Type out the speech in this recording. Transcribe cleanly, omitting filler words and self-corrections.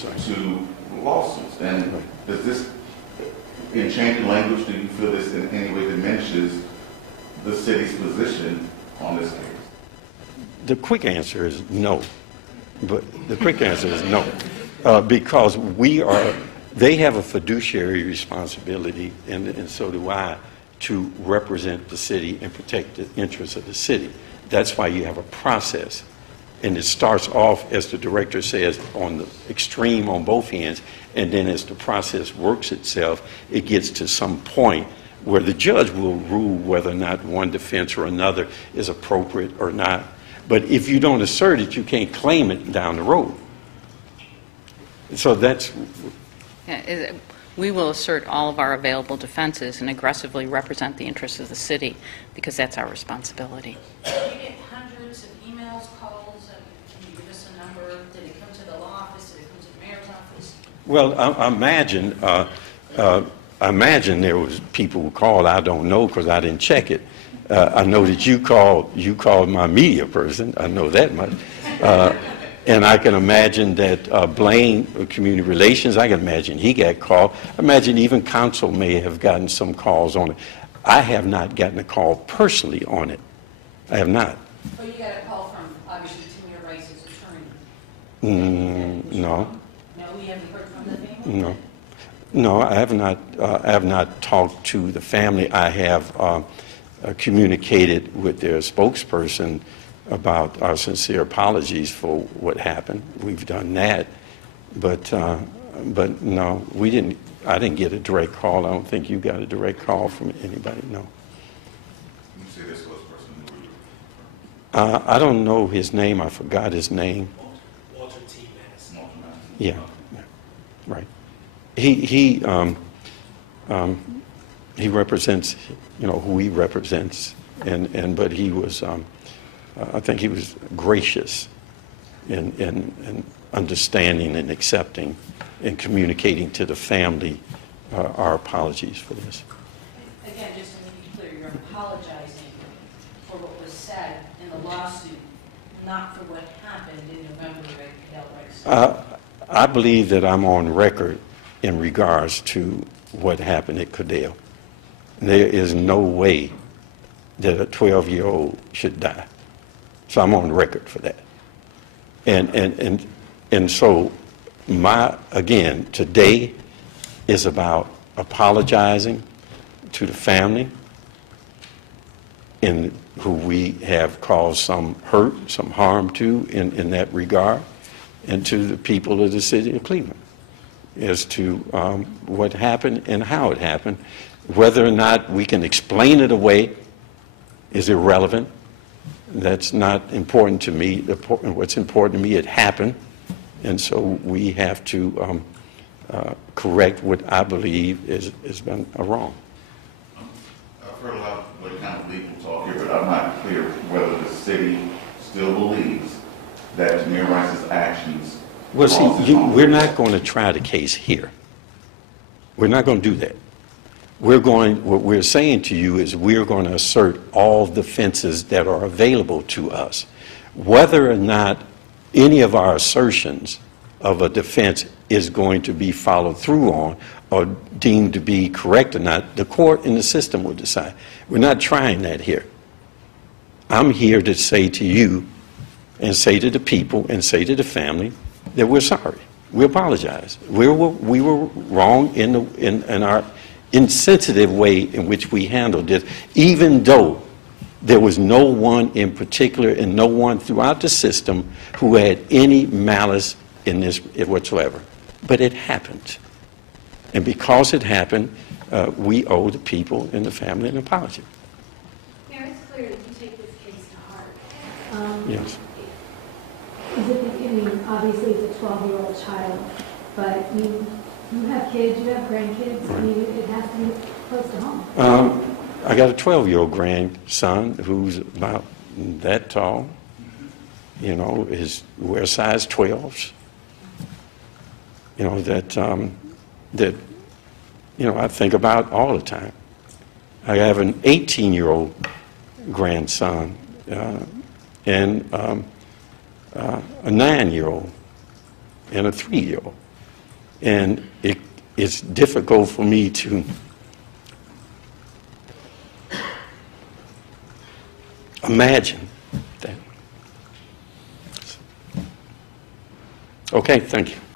to lawsuits. And does this, in changing language, do you feel this in any way diminishes the city's position on this case? The quick answer is no. But the quick answer is no. Because they have a fiduciary responsibility, and so do I, to represent the city and protect the interests of the city. That's why you have a process. And it starts off, as the director says, on the extreme on both ends, and then as the process works itself, it gets to some point where the judge will rule whether or not one defense or another is appropriate or not. But if you don't assert it, you can't claim it down the road. So that's... Yeah, we will assert all of our available defenses and aggressively represent the interests of the city, because that's our responsibility. You get hundreds of emails, calls, and can you give us a number? Did it come to the law office? Did it come to the mayor's office? Well, I imagine there was people who called. I don't know because I didn't check it. I know that you called my media person. I know that much. And I can imagine that Blaine, Community Relations, I can imagine he got called. I imagine even council may have gotten some calls on it. I have not gotten a call personally on it. I have not. Well, you got a call from, obviously, Tamir Rice's attorney. No. No, we haven't heard from the family? No. No, I have not. I have not talked to the family. I have communicated with their spokesperson about our sincere apologies for what happened. We've done that, but no, we didn't. I didn't get a direct call. I don't think you got a direct call from anybody. No. You say this spokesperson? I don't know his name. I forgot his name. Walter T. Madison. Yeah, right. He represents, who he represents, but he was. I think he was gracious in understanding and accepting and communicating to the family our apologies for this. Again, just to make it clear, you're apologizing for what was said in the lawsuit, not for what happened in November at Cadell Rice. I believe that I'm on record in regards to what happened at Cadell. There is no way that a 12-year-old should die. So I'm on record for that. And so again, today is about apologizing to the family in who we have caused some hurt, some harm to in that regard, and to the people of the city of Cleveland as to what happened and how it happened. Whether or not we can explain it away is irrelevant. That's not important to me. What's important to me, it happened. And so we have to correct what I believe has been a wrong. I've heard a lot of what kind of legal talk here, but I'm not clear whether the city still believes that Tamir Rice's actions... Well, see, we're not going to try the case here. We're not going to do that. What we're saying to you is we're going to assert all defenses that are available to us. Whether or not any of our assertions of a defense is going to be followed through on or deemed to be correct or not, the court and the system will decide. We're not trying that here. I'm here to say to you and say to the people and say to the family that we're sorry. We apologize. We were wrong in our insensitive way in which we handled this, even though there was no one in particular and no one throughout the system who had any malice in this whatsoever. But it happened. And because it happened, we owe the people and the family an apology. Mayor, it's clear that you take this case to heart. Yes. Obviously it's a 12-year-old child, but you have kids, you have grandkids, right. It has to be close to home. I got a 12-year-old grandson who's about that tall. Wears size 12s. That I think about all the time. I have an 18-year-old grandson and a 9-year-old and a 3-year-old. And it's difficult for me to imagine that. Okay, thank you.